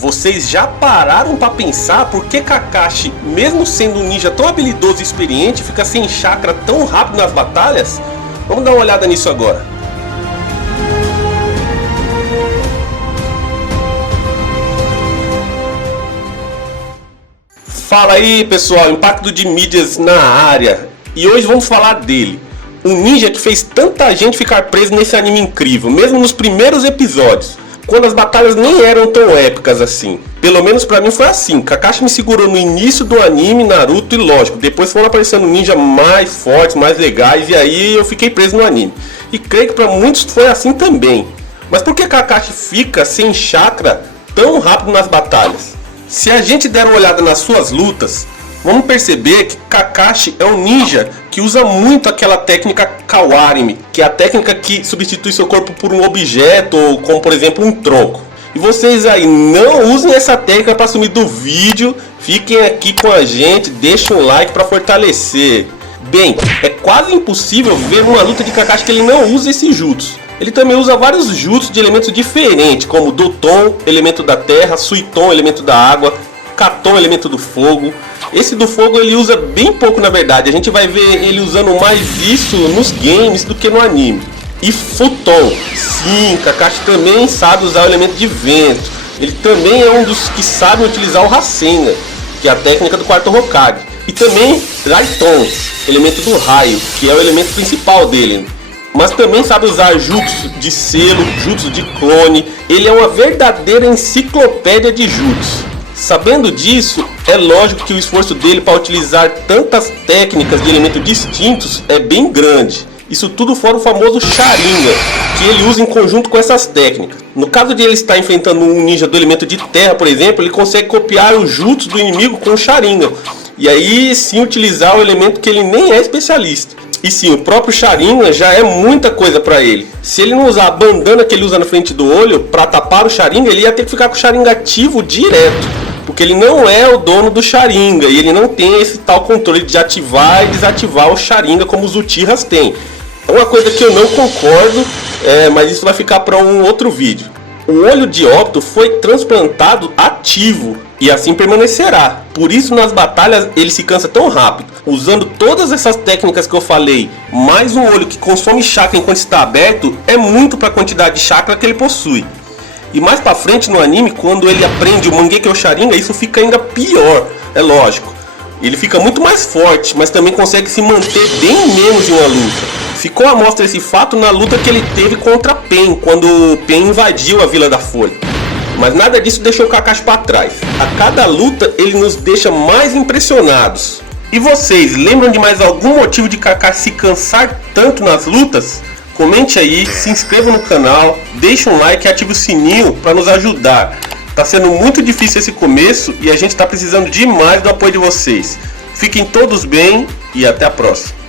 Vocês já pararam para pensar por que Kakashi, mesmo sendo um ninja tão habilidoso e experiente, fica sem chakra tão rápido nas batalhas? Vamos dar uma olhada nisso agora. Fala aí pessoal, impacto de mídias na área. E hoje vamos falar dele, um ninja que fez tanta gente ficar preso nesse anime incrível, mesmo nos primeiros episódios, quando as batalhas nem eram tão épicas assim. Pelo menos pra mim foi assim. Kakashi me segurou no início do anime, Naruto, e lógico, depois foram aparecendo ninjas mais fortes, mais legais, e aí eu fiquei preso no anime. E creio que pra muitos foi assim também. Mas por que Kakashi fica sem chakra tão rápido nas batalhas? Se a gente der uma olhada nas suas lutas, vamos perceber que Kakashi é um ninja que usa muito aquela técnica Kawarimi, que é a técnica que substitui seu corpo por um objeto, ou como por exemplo um tronco. E vocês aí não usem essa técnica para sumir do vídeo, fiquem aqui com a gente, deixem um like para fortalecer. Bem, é quase impossível ver uma luta de Kakashi que ele não use esse jutsu. Ele também usa vários jutsus de elementos diferentes, como Doton, elemento da terra, Suiton, elemento da água, Katon, elemento do fogo. Esse do fogo ele usa bem pouco na verdade, a gente vai ver ele usando mais isso nos games do que no anime. E Futon, sim, Kakashi também sabe usar o elemento de vento. Ele também é um dos que sabem utilizar o Rasengan, que é a técnica do quarto Hokage. E também Raiton, elemento do raio, que é o elemento principal dele. Mas também sabe usar jutsu de selo, jutsu de clone. Ele é uma verdadeira enciclopédia de jutsu. Sabendo disso, é lógico que o esforço dele para utilizar tantas técnicas de elementos distintos é bem grande. Isso tudo fora o famoso Sharingan, que ele usa em conjunto com essas técnicas. No caso de ele estar enfrentando um ninja do elemento de terra, por exemplo, ele consegue copiar o jutsu do inimigo com o Sharingan. E aí sim utilizar o elemento que ele nem é especialista. E sim, o próprio Sharingan já é muita coisa para ele. Se ele não usar a bandana que ele usa na frente do olho para tapar o Sharingan, ele ia ter que ficar com o Sharingan ativo direto. Porque ele não é o dono do Sharingan e ele não tem esse tal controle de ativar e desativar o Sharingan como os Uchihas têm. É uma coisa que eu não concordo, mas isso vai ficar para um outro vídeo. O olho de Obito foi transplantado ativo e assim permanecerá. Por isso nas batalhas ele se cansa tão rápido. Usando todas essas técnicas que eu falei, mais um olho que consome chakra enquanto está aberto, é muito para a quantidade de chakra que ele possui. E mais pra frente no anime, quando ele aprende o Mangekyo Sharingan, isso fica ainda pior, é lógico. Ele fica muito mais forte, mas também consegue se manter bem menos em uma luta. Ficou à mostra esse fato na luta que ele teve contra Pen, quando Pen invadiu a Vila da Folha. Mas nada disso deixou o Kakashi para trás. A cada luta ele nos deixa mais impressionados. E vocês, lembram de mais algum motivo de Kakashi se cansar tanto nas lutas? Comente aí, se inscreva no canal, deixe um like e ative o sininho para nos ajudar. Tá sendo muito difícil esse começo e a gente está precisando demais do apoio de vocês. Fiquem todos bem e até a próxima.